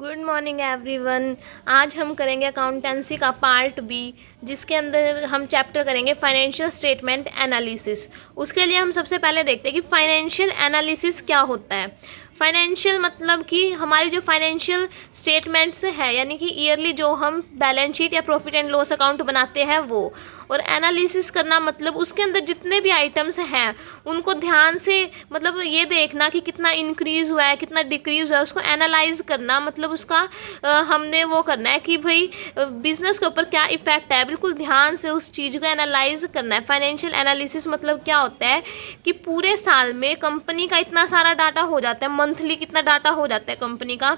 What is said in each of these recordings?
Good morning everyone. आज हम करेंगे अकाउंटेंसी का पार्ट बी, जिसके अंदर हम चैप्टर करेंगे फाइनेंशियल स्टेटमेंट एनालिसिस। उसके लिए हम सबसे पहले देखते हैं कि फाइनेंशियल एनालिसिस क्या होता है। फाइनेंशियल मतलब कि हमारी जो फाइनेंशियल स्टेटमेंट्स है, यानी कि ईयरली जो हम बैलेंस शीट या प्रॉफिट एंड लॉस अकाउंट बनाते हैं वो, और एनालिसिस करना मतलब उसके अंदर जितने भी आइटम्स हैं उनको ध्यान से मतलब ये देखना कि कितना इंक्रीज़ हुआ है, कितना डिक्रीज़ हुआ है, उसको एनालाइज करना। मतलब उसका हमने वो करना है कि भाई बिज़नेस के ऊपर क्या इफ़ेक्ट है, बिल्कुल ध्यान से उस चीज़ को एनालाइज करना है। फाइनेंशियल एनालिसिस मतलब क्या होता है कि पूरे साल में कंपनी का इतना सारा डाटा हो जाता है, मंथली कितना डाटा हो जाता है कंपनी का,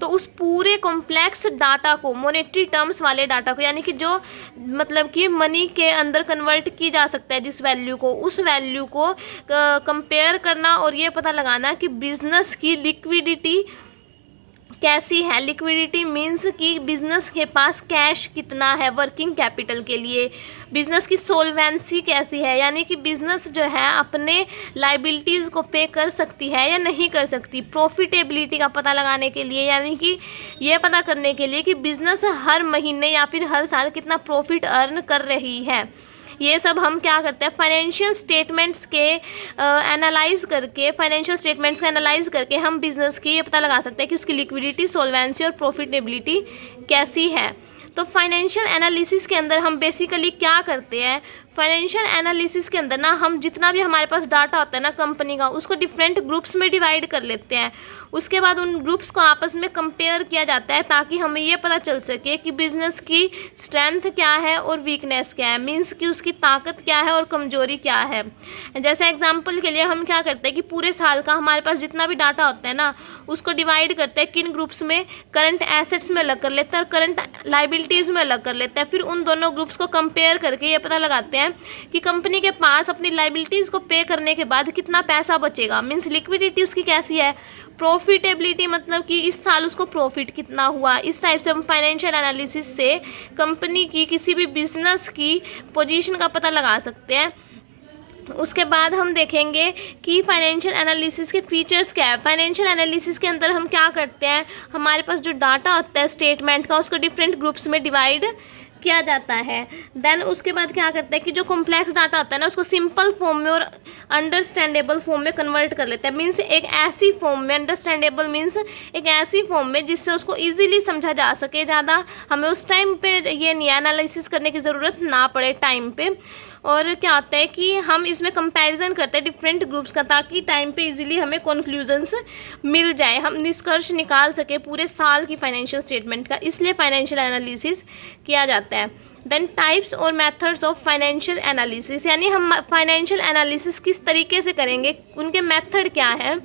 तो उस पूरे कॉम्प्लेक्स डाटा को, मॉनेटरी टर्म्स वाले डाटा को, यानी कि जो मतलब कि मनी के अंदर कन्वर्ट की जा सकता है जिस वैल्यू को, उस वैल्यू को कंपेयर करना और ये पता लगाना कि बिज़नेस की लिक्विडिटी कैसी है। लिक्विडिटी मीन्स कि बिज़नेस के पास कैश कितना है वर्किंग कैपिटल के लिए, बिज़नेस की सोल्वेंसी कैसी है, यानी कि बिज़नेस जो है अपने लाइबिलिटीज़ को पे कर सकती है या नहीं कर सकती। प्रॉफिटेबिलिटी का पता लगाने के लिए, यानी कि ये पता करने के लिए कि बिज़नेस हर महीने या फिर हर साल कितना प्रॉफिट अर्न कर रही है। ये सब हम क्या करते हैं, फाइनेंशियल स्टेटमेंट्स के एनालाइज करके, फाइनेंशियल स्टेटमेंट्स को एनालाइज करके हम बिज़नेस की ये पता लगा सकते हैं कि उसकी लिक्विडिटी, सोल्वेंसी और प्रॉफिटेबिलिटी कैसी है। तो फाइनेंशियल एनालिसिस के अंदर हम बेसिकली क्या करते हैं, फाइनेंशियल एनालिसिस के अंदर ना हम जितना भी हमारे पास डाटा होता है ना कंपनी का, उसको डिफरेंट ग्रुप्स में डिवाइड कर लेते हैं। उसके बाद उन ग्रुप्स को आपस में कंपेयर किया जाता है ताकि हमें ये पता चल सके कि बिज़नेस की स्ट्रेंथ क्या है और वीकनेस क्या है, मीन्स कि उसकी ताकत क्या है और कमजोरी क्या है। जैसे एग्जांपल के लिए हम क्या करते हैं कि पूरे साल का हमारे पास जितना भी डाटा होता है ना, उसको डिवाइड करते हैं किन ग्रुप्स में, करंट एसेट्स में अलग कर लेते हैं और करंट लाइबिलिटीज़ में अलग कर लेते हैं। फिर उन दोनों ग्रुप्स को कंपेयर करके ये पता लगाते हैं कि कंपनी के पास अपनी लाइबिलिटीज़ को पे करने के बाद कितना पैसा बचेगा, मीन्स लिक्विडिटी उसकी कैसी है, प्रॉफिटेबिलिटी मतलब कि इस साल उसको प्रॉफिट कितना हुआ। इस टाइप से हम फाइनेंशियल एनालिसिस से कंपनी की किसी भी बिजनेस की पोजीशन का पता लगा सकते हैं। उसके बाद हम देखेंगे कि फाइनेंशियल एनालिसिस के फीचर्स क्या है। फाइनेंशियल एनालिसिस के अंदर हम क्या करते हैं, हमारे पास जो डाटा होता है स्टेटमेंट का, उसको डिफरेंट ग्रुप्स में डिवाइड किया जाता है। देन उसके बाद क्या करते हैं कि जो कॉम्प्लेक्स डाटा होता है ना, उसको सिंपल फॉर्म में और अंडरस्टैंडेबल फॉर्म में कन्वर्ट कर लेते हैं। मीन्स एक ऐसी फॉर्म में, अंडरस्टैंडेबल मीन्स एक ऐसी फॉर्म में जिससे उसको इजीली समझा जा सके, ज़्यादा हमें उस टाइम पे ये नहीं एनालिसिस करने की ज़रूरत ना पड़े टाइम पे। और क्या होता है कि हम इसमें कंपैरिजन करते हैं डिफरेंट ग्रुप्स का, ताकि टाइम पे इजीली हमें कंक्लूजन्स मिल जाए, हम निष्कर्ष निकाल सके पूरे साल की फाइनेंशियल स्टेटमेंट का। इसलिए फाइनेंशियल एनालिसिस किया जाता है। देन टाइप्स और मेथड्स ऑफ फाइनेंशियल एनालिसिस, यानी हम फाइनेंशियल एनालिसिस किस तरीके से करेंगे, उनके मेथड क्या है।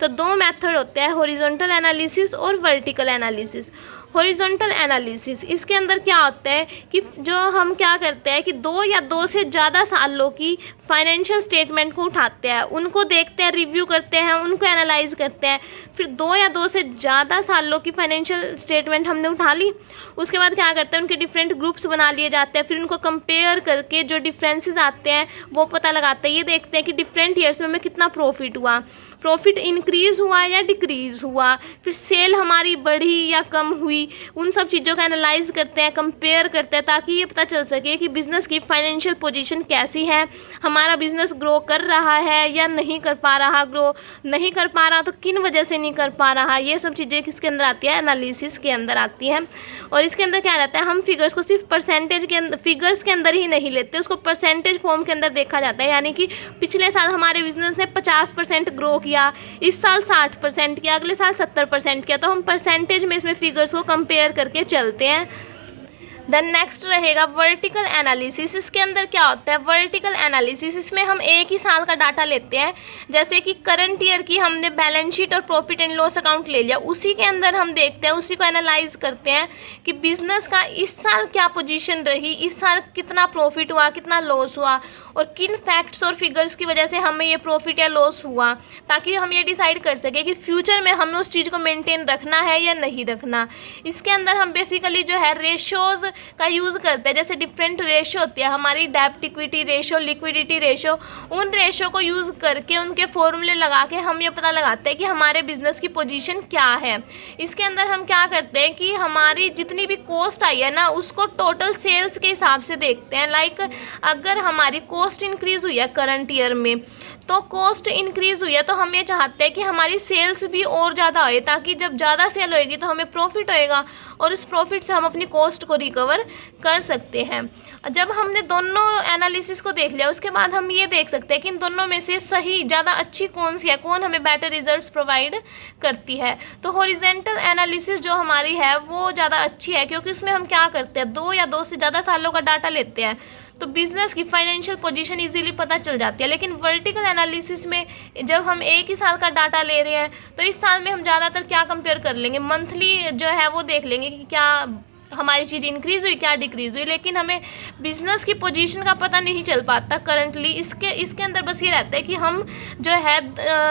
तो दो मेथड होते हैं, हॉरिजॉन्टल एनालिसिस और वर्टिकल एनालिसिस। हॉरिजॉन्टल एनालिसिस, इसके अंदर क्या होता है कि जो हम क्या करते हैं कि दो या दो से ज़्यादा सालों की फाइनेंशियल स्टेटमेंट को उठाते हैं, उनको देखते हैं, रिव्यू करते हैं, उनको एनालाइज करते हैं। फिर दो या दो से ज़्यादा सालों की फाइनेंशियल स्टेटमेंट हमने उठा ली, उसके बाद क्या करते हैं, उनके डिफरेंट ग्रुप्स बना लिए जाते हैं। फिर उनको कंपेयर करके जो डिफरेंसेस आते हैं वो पता लगाते हैं। ये देखते हैं कि डिफरेंट ईयर्स में हमें कितना प्रॉफिट हुआ, प्रॉफिट इंक्रीज़ हुआ या डिक्रीज़ हुआ, फिर सेल हमारी बढ़ी या कम हुई। उन सब चीज़ों का एनालाइज करते हैं, कंपेयर करते हैं, ताकि ये पता चल सके कि बिज़नेस की फाइनेंशियल पोजीशन कैसी है, हमारा बिज़नेस ग्रो कर रहा है या नहीं कर पा रहा। ग्रो नहीं कर पा रहा तो किन वजह से नहीं कर पा रहा, ये सब चीज़ें किसके अंदर आती है, एनालिसिस के अंदर आती हैं। और इसके अंदर क्या रहता है, हम फिगर्स को सिर्फ परसेंटेज के अंदर, फिगर्स के अंदर ही नहीं लेते, उसको परसेंटेज फॉर्म के अंदर देखा जाता है। यानी कि पिछले साल हमारे बिज़नेस ने 50% ग्रो किया, इस साल 60% किया, अगले साल 70% किया, तो हम परसेंटेज में इसमें फिगर्स को कंपेयर करके चलते हैं। देन नेक्स्ट रहेगा वर्टिकल एनालिसिस। इसके अंदर क्या होता है, वर्टिकल एनालिसिस, इसमें हम एक ही साल का डाटा लेते हैं। जैसे कि करंट ईयर की हमने बैलेंस शीट और प्रॉफिट एंड लॉस अकाउंट ले लिया, उसी के अंदर हम देखते हैं, उसी को एनालाइज करते हैं कि बिज़नेस का इस साल क्या पोजीशन रही, इस साल कितना प्रॉफिट हुआ, कितना लॉस हुआ, और किन फैक्ट्स और फिगर्स की वजह से हमें ये प्रॉफिट या लॉस हुआ, ताकि हम ये डिसाइड कर सकें कि फ्यूचर में हमें उस चीज़ को मेंटेन रखना है या नहीं रखना। इसके अंदर हम बेसिकली जो है रेशोज़ का यूज़ करते हैं, जैसे डिफरेंट रेशो होती है हमारी, डेब्ट इक्विटी रेशो, लिक्विडिटी रेशो, उन रेशो को यूज़ करके उनके फॉर्मूले लगा के हम ये पता लगाते हैं कि हमारे बिजनेस की पोजीशन क्या है। इसके अंदर हम क्या करते हैं कि हमारी जितनी भी कॉस्ट आई है ना उसको टोटल सेल्स के हिसाब से देखते हैं। लाइक अगर हमारी कॉस्ट इंक्रीज़ हुई है करंट ईयर में, तो कॉस्ट इंक्रीज़ हुई है तो हम ये चाहते हैं कि हमारी सेल्स भी और ज़्यादा होए, ताकि जब ज़्यादा सेल होएगी तो हमें प्रॉफिट होएगा और उस प्रॉफिट से हम अपनी कॉस्ट को रिकवर कर सकते हैं। जब हमने दोनों एनालिसिस को देख लिया उसके बाद हम ये देख सकते हैं कि इन दोनों में से सही ज़्यादा अच्छी कौन सी है, कौन हमें बेटर रिजल्ट्स प्रोवाइड करती है। तो हॉरिजॉन्टल एनालिसिस जो हमारी है वो ज़्यादा अच्छी है, क्योंकि उसमें हम क्या करते हैं, 2 या 2 से ज़्यादा सालों का डाटा लेते हैं, तो बिज़नेस की फाइनेंशियल पोजीशन इजीली पता चल जाती है। लेकिन वर्टिकल एनालिसिस में जब हम एक ही साल का डाटा ले रहे हैं तो इस साल में हम ज़्यादातर क्या कंपेयर कर लेंगे, मंथली जो है वो देख लेंगे कि क्या हमारी चीज़ इंक्रीज़ हुई क्या डिक्रीज़ हुई, लेकिन हमें बिज़नेस की पोजीशन का पता नहीं चल पाता करंटली। इसके अंदर बस ये रहता है कि हम जो है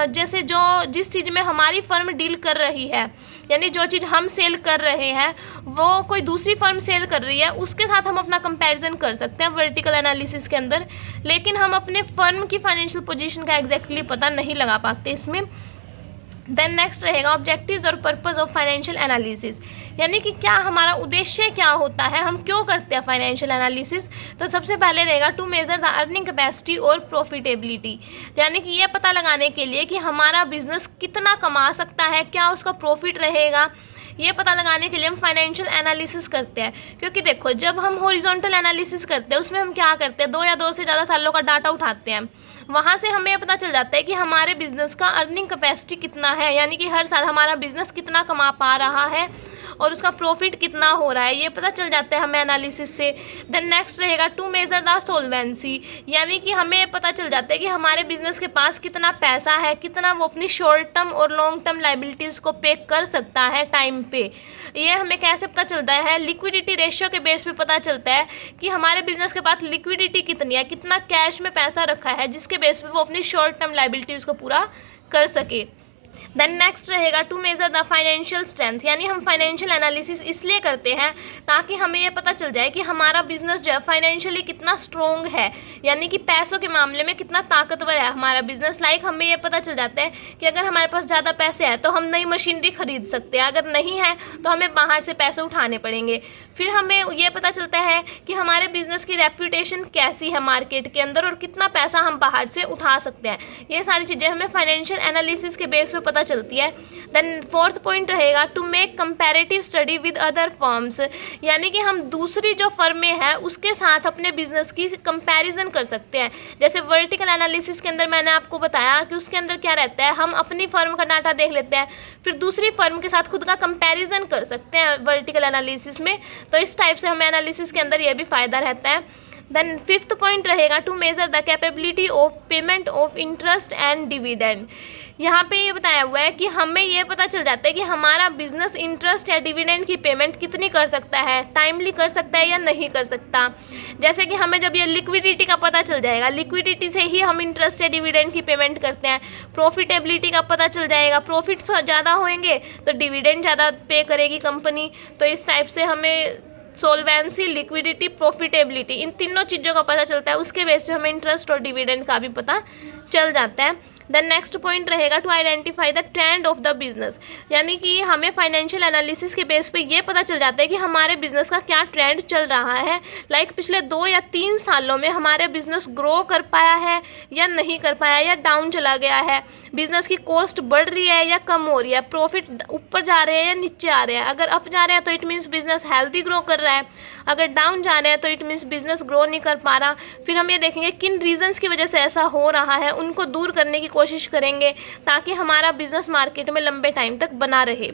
जैसे जिस चीज़ में हमारी फर्म डील कर रही है, यानी जो चीज़ हम सेल कर रहे हैं वो कोई दूसरी फर्म सेल कर रही है, उसके साथ हम अपना कंपैरिजन कर सकते हैं वर्टिकल एनालिसिस के अंदर, लेकिन हम अपने फर्म की फाइनेंशियल पोजीशन का एग्जैक्टली पता नहीं लगा पाते इसमें। देन नेक्स्ट रहेगा ऑब्जेक्टिव्स और पर्पस ऑफ फाइनेंशियल एनालिसिस, यानी कि क्या हमारा उद्देश्य क्या होता है, हम क्यों करते हैं फाइनेंशियल एनालिसिस। तो सबसे पहले रहेगा to measure the earning capacity और प्रॉफिटेबिलिटी, यानी कि ये पता लगाने के लिए कि हमारा बिजनेस कितना कमा सकता है, क्या उसका प्रॉफिट रहेगा, ये पता लगाने के लिए हम फाइनेंशियल एनालिसिस करते हैं। क्योंकि देखो जब हम हॉरिजॉन्टल एनालिसिस करते हैं उसमें हम क्या करते हैं, 2 या 2 से ज़्यादा सालों का डाटा उठाते हैं, वहाँ से हमें ये पता चल जाता है कि हमारे बिज़नेस का अर्निंग कैपेसिटी कितना है, यानी कि हर साल हमारा बिज़नेस कितना कमा पा रहा है और उसका प्रॉफिट कितना हो रहा है, ये पता चल जाता है हमें एनालिसिस से। देन नेक्स्ट रहेगा टू मेजर द सोल्वेंसी, यानी कि हमें पता चल जाता है कि हमारे बिजनेस के पास कितना पैसा है, कितना वो अपनी शॉर्ट टर्म और लॉन्ग टर्म लाइबिलिटीज़ को पे कर सकता है टाइम पे। ये हमें कैसे पता चलता है, लिक्विडिटी रेशियो के बेस पे पता चलता है कि हमारे बिजनेस के पास लिक्विडिटी कितनी है, कितना कैश में पैसा रखा है, जिसके बेस पे वो अपनी शॉर्ट टर्म लाइबिलिटीज़ को पूरा कर सके। देन नेक्स्ट रहेगा to measure the financial strength, यानी हम फाइनेंशियल एनालिसिस इसलिए करते हैं ताकि हमें ये पता चल जाए कि हमारा बिजनेस जो है फाइनेंशियली कितना स्ट्रॉन्ग है, यानी कि पैसों के मामले में कितना ताकतवर है हमारा बिजनेस। लाइक हमें ये पता चल जाता है कि अगर हमारे पास ज़्यादा पैसे हैं तो हम नई मशीनरी खरीद सकते हैं, अगर नहीं है तो हमें बाहर से पैसे उठाने पड़ेंगे। फिर हमें ये पता चलता है कि हमारे बिजनेस की रेप्यूटेशन कैसी है मार्केट के अंदर और कितना पैसा हम बाहर से उठा सकते हैं। ये सारी चीज़ें हमें फाइनेंशियल एनालिसिस के बेस पे पता चलती है। देन फोर्थ पॉइंट रहेगा to make comparative study with other firms, यानी कि हम दूसरी जो फर्में हैं उसके साथ अपने बिजनेस की कंपैरिजन कर सकते हैं। जैसे वर्टिकल एनालिसिस के अंदर मैंने आपको बताया कि उसके अंदर क्या रहता है, हम अपनी फर्म का डाटा देख लेते हैं, फिर दूसरी फर्म के साथ खुद का कंपैरिजन कर सकते हैं वर्टिकल एनालिसिस में। तो इस टाइप से हमें एनालिसिस के अंदर ये भी फ़ायदा रहता है। देन फिफ्थ पॉइंट रहेगा to measure the capability of payment of interest and dividend. यहाँ पे ये बताया हुआ है कि हमें ये पता चल जाता है कि हमारा बिजनेस इंटरेस्ट या डिविडेंड की पेमेंट कितनी कर सकता है, टाइमली कर सकता है या नहीं कर सकता। जैसे कि हमें जब ये लिक्विडिटी का पता चल जाएगा, लिक्विडिटी से ही हम इंटरेस्ट या डिविडेंड की पेमेंट करते हैं। प्रॉफिटेबिलिटी का पता चल जाएगा, प्रॉफिट ज़्यादा होंगे तो डिविडेंड ज़्यादा पे करेगी कंपनी। तो इस टाइप से हमें सोल्वेंसी, लिक्विडिटी, प्रॉफिटेबिलिटी, इन तीनों चीज़ों का पता चलता है, उसके बेस पे हमें इंटरेस्ट और डिविडेंड का भी पता चल जाता है। देन नेक्स्ट पॉइंट रहेगा to identify the trend of the business, यानी कि हमें फाइनेंशियल एनालिसिस के बेस पे ये पता चल जाता है कि हमारे बिजनेस का क्या ट्रेंड चल रहा है। लाइक पिछले 2 या 3 सालों में हमारे बिजनेस ग्रो कर पाया है या नहीं कर पाया, या डाउन चला गया है, बिजनेस की कॉस्ट बढ़ रही है या कम हो रही है, प्रॉफिट ऊपर जा रहे हैं या नीचे आ रहे हैं। अगर अप जा रहे हैं तो it means business healthy grow कर रहा है, अगर डाउन जा रहे हैं तो इट मीन्स बिजनेस ग्रो नहीं कर पा रहा। फिर हम ये देखेंगे किन रीजंस की वजह से ऐसा हो रहा है, उनको दूर करने की कोशिश करेंगे ताकि हमारा बिजनेस मार्केट में लंबे टाइम तक बना रहे।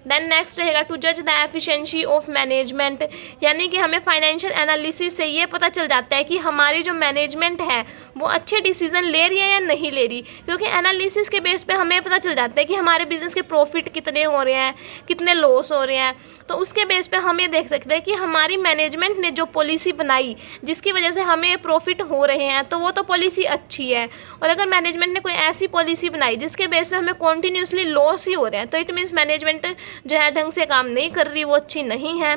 देन नेक्स्ट रहेगा टू जज द एफिशिएंसी ऑफ मैनेजमेंट, यानी कि हमें फाइनेंशियल एनालिसिस से ये पता चल जाता है कि हमारी जो मैनेजमेंट है वो अच्छे डिसीजन ले रही है या नहीं ले रही। क्योंकि एनालिसिस के बेस पे हमें पता चल जाता है कि हमारे बिजनेस के प्रॉफिट कितने हो रहे हैं, कितने लॉस हो रहे हैं। तो उसके बेस पे हम ये देख सकते हैं कि हमारी मैनेजमेंट ने जो पॉलिसी बनाई जिसकी वजह से हमें प्रॉफिट हो रहे हैं तो वो तो पॉलिसी अच्छी है। और अगर मैनेजमेंट ने कोई ऐसी पॉलिसी बनाई जिसके बेस पे हमें कॉन्टीन्यूसली लॉस ही हो रहे हैं तो इट मीन्स मैनेजमेंट जो है ढंग से काम नहीं कर रही, वो अच्छी नहीं है।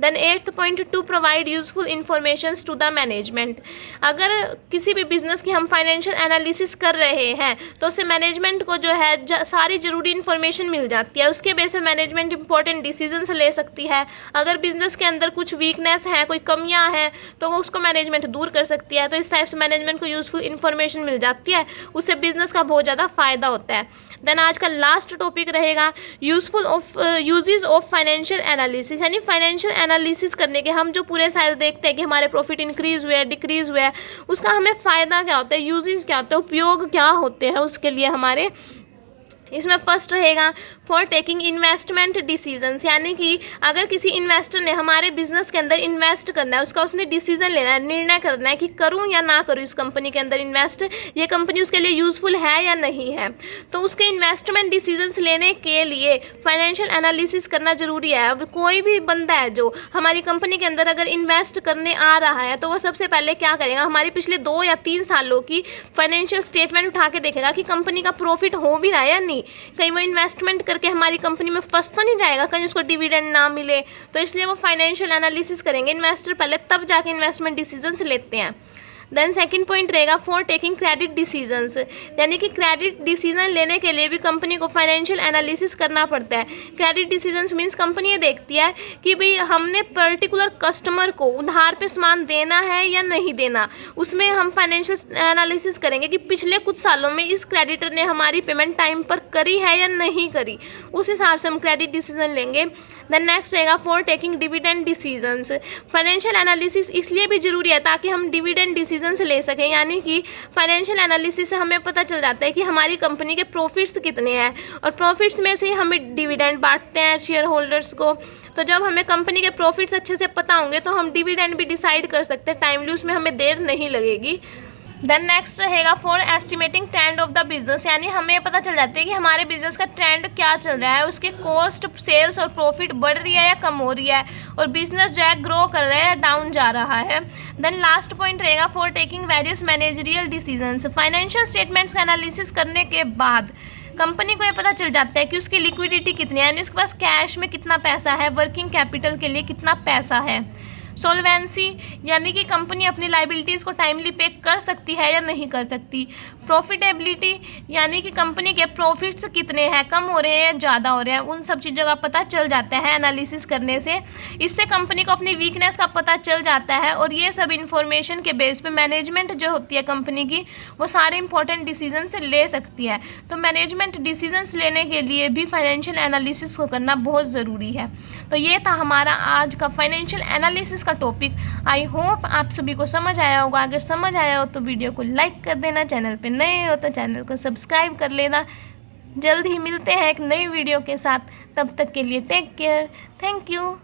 Then 8th point, to provide useful information to the management. अगर किसी भी बिजनेस की हम फाइनेंशियल एनालिसिस कर रहे हैं तो उससे मैनेजमेंट को जो है सारी ज़रूरी इन्फॉर्मेशन मिल जाती है। उसके बेस पे मैनेजमेंट इंपॉर्टेंट डिसीजंस ले सकती है। अगर बिजनेस के अंदर कुछ वीकनेस है, कोई कमियां हैं, तो वो उसको मैनेजमेंट दूर कर सकती है। तो इस टाइप से मैनेजमेंट को यूजफुल इन्फॉर्मेशन मिल जाती है, उससे बिजनेस का बहुत ज़्यादा फायदा होता है। देन आज का लास्ट टॉपिक रहेगा यूजेस ऑफ फाइनेंशियल एनालिसिस, यानी फाइनेंशियल एनालिसिस करने के हम जो पूरे साल देखते हैं कि हमारे प्रॉफिट इंक्रीज हुए हैं, डिक्रीज हुए हैं, उसका हमें फ़ायदा क्या होता है, यूजेस क्या होते हैं, उपयोग क्या होते हैं उसके लिए हमारे। इसमें फर्स्ट रहेगा फॉर टेकिंग इन्वेस्टमेंट डिसीजंस, यानी कि अगर किसी इन्वेस्टर ने हमारे बिजनेस के अंदर इन्वेस्ट करना है, उसका उसने डिसीजन लेना है, निर्णय करना है कि करूं या ना करूं इस कंपनी के अंदर इन्वेस्ट, ये कंपनी उसके लिए यूजफुल है या नहीं है, तो उसके इन्वेस्टमेंट डिसीजंस लेने के लिए फाइनेंशियल एनालिसिस करना जरूरी है। अब कोई भी बंदा है जो हमारी कंपनी के अंदर अगर इन्वेस्ट करने आ रहा है, तो वो सबसे पहले क्या करेगा, हमारी पिछले 2 या 3 सालों की फाइनेंशियल स्टेटमेंट उठा के देखेगा कि कंपनी का प्रॉफिट हो भी रहा है या नहीं, कहीं वो इन्वेस्टमेंट करके हमारी कंपनी में फंस तो नहीं जाएगा, कहीं उसको डिविडेंड ना मिले। तो इसलिए वो फाइनेंशियल एनालिसिस करेंगे इन्वेस्टर पहले, तब जाके इन्वेस्टमेंट डिसीजंस लेते हैं। देन सेकंड पॉइंट रहेगा फॉर टेकिंग क्रेडिट डिसीजंस, यानी कि क्रेडिट डिसीजन लेने के लिए भी कंपनी को फाइनेंशियल एनालिसिस करना पड़ता है। क्रेडिट डिसीजंस मीन्स कंपनी ये देखती है कि भाई हमने पर्टिकुलर कस्टमर को उधार पे सामान देना है या नहीं देना, उसमें हम फाइनेंशियल एनालिसिस करेंगे कि पिछले कुछ सालों में इस क्रेडिटर ने हमारी पेमेंट टाइम पर करी है या नहीं करी, उस हिसाब से हम क्रेडिट डिसीजन लेंगे। देन नेक्स्ट रहेगा for taking dividend decisions. Financial analysis इसलिए भी जरूरी है ताकि हम डिविडेंड डिसीजंस ले सकें, यानी कि फाइनेंशियल एनालिसिस से हमें पता चल जाता है कि हमारी कंपनी के प्रॉफिट्स कितने हैं, और प्रॉफिट्स में से ही हमें डिविडेंड बांटते हैं शेयर होल्डर्स को। तो जब हमें कंपनी के प्रॉफिट्स अच्छे से पता होंगे तो हम डिविडेंड भी डिसाइड कर सकते हैं टाइमली, उसमें हमें देर नहीं लगेगी। देन नेक्स्ट रहेगा for estimating trend of the business, यानी हमें पता चल जाता है कि हमारे बिजनेस का ट्रेंड क्या चल रहा है, उसके कॉस्ट, सेल्स और प्रॉफिट बढ़ रही है या कम हो रही है, और बिजनेस जो है ग्रो कर रहा है या डाउन जा रहा है। देन लास्ट पॉइंट रहेगा for taking various managerial decisions. Financial statements का एनालिसिस करने के बाद कंपनी को ये पता चल जाता है कि उसकी लिक्विडिटी कितनी है, यानी उसके पास कैश में कितना पैसा है, वर्किंग कैपिटल के लिए कितना पैसा है। सोल्वेंसी, यानी कि कंपनी अपनी लाइबिलिटीज़ को टाइमली पे कर सकती है या नहीं कर सकती। प्रॉफिटेबिलिटी, यानी कि कंपनी के प्रॉफिट्स कितने हैं, कम हो रहे हैं या ज़्यादा हो रहे हैं, उन सब चीज़ों का पता चल जाता है एनालिसिस करने से। इससे कंपनी को अपनी वीकनेस का पता चल जाता है, और ये सब इंफॉर्मेशन के बेस पे मैनेजमेंट जो होती है कंपनी की, वो सारे इंपॉर्टेंट डिसीजंस ले सकती है। तो मैनेजमेंट डिसीजंस लेने के लिए भी फाइनेंशियल एनालिसिस को करना बहुत ज़रूरी है। तो ये था हमारा आज का फाइनेंशियल एनालिसिस का टॉपिक। आई होप आप सभी को समझ आया होगा। अगर समझ आया हो तो वीडियो को लाइक कर देना, चैनल पे नए हो तो चैनल को सब्सक्राइब कर लेना। जल्द ही मिलते हैं एक नई वीडियो के साथ, तब तक के लिए टेक केयर, थैंक यू।